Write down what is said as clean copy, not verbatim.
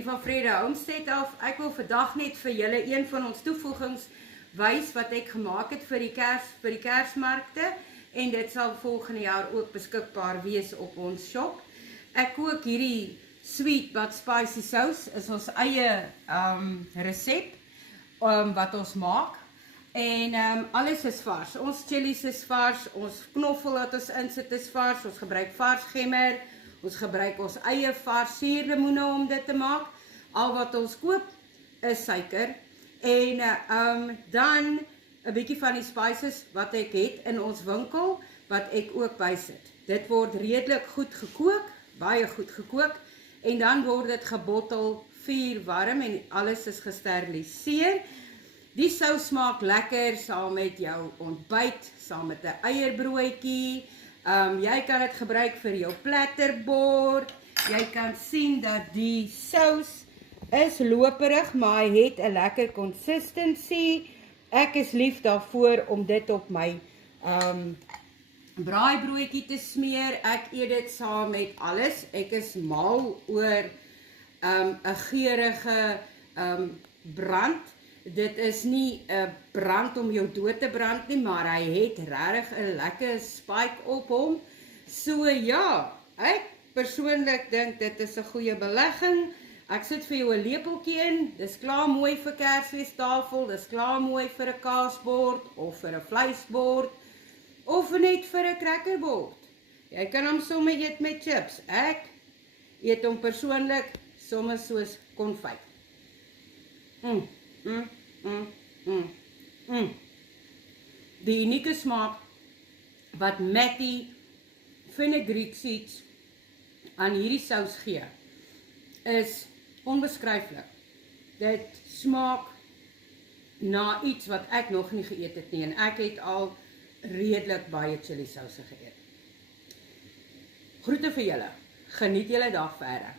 Jenny van Vrede Homestead af. Ek wil vandag net vir julle een van ons toevoegings wys wat ek gemaak het vir die Kersmarkte en dit sal volgende jaar ook beskikbaar wees op ons shop. Ek kook hierdie sweet but spicy sauce, is ons eie resep wat ons maak. En alles is vars. Ons chilies is vars, ons knoffel wat ons insit is vars, ons gebruik vars gemmer, ons gebruik ons eie vars suurlemoene om dit te maak. Al wat ons koop is suiker en dan 'n bietjie van die spices wat ek het in ons winkel wat ek ook bysit. Dit word redelik goed gekook, baie goed gekook en dan word dit gebottel vuurwarm en alles is gesteriliseer. Die sous smaak lekker saam met jou ontbyt, saam met 'n eierbroodjie. Jy kan dit gebruik vir jou platterbord. Jy kan sien dat die sous is loperig, maar hy het 'n lekker consistency. Ek is lief daarvoor om dit op my braaibroodjie te smeer. Ek eet dit saam met alles. Ek is mal oor 'n geurige brand. Dit is nie 'n brand om jou dood te brand nie, maar hy het regtig 'n lekker spike op hom. So ja, ek persoonlik dink dit is 'n goeie belegging. Ek sit vir jou 'n lepeltjie in, dis klaar mooi vir Kersfeestafel, dis klaar mooi vir 'n kaasbord, of vir 'n vleisbord, of net vir 'n crackerbord. Jy kan hom sommer eet met chips. Ek eet hom persoonlik sommer soos konfyt. Die unieke smaak wat Matty fenugreek seeds aan hierdie sous gee, is onbeskryflik. Dit smaak na iets wat ek nog nie geëet het nie en ek het al redelik baie chili souse geëet. Groete vir julle. Geniet julle dag verder.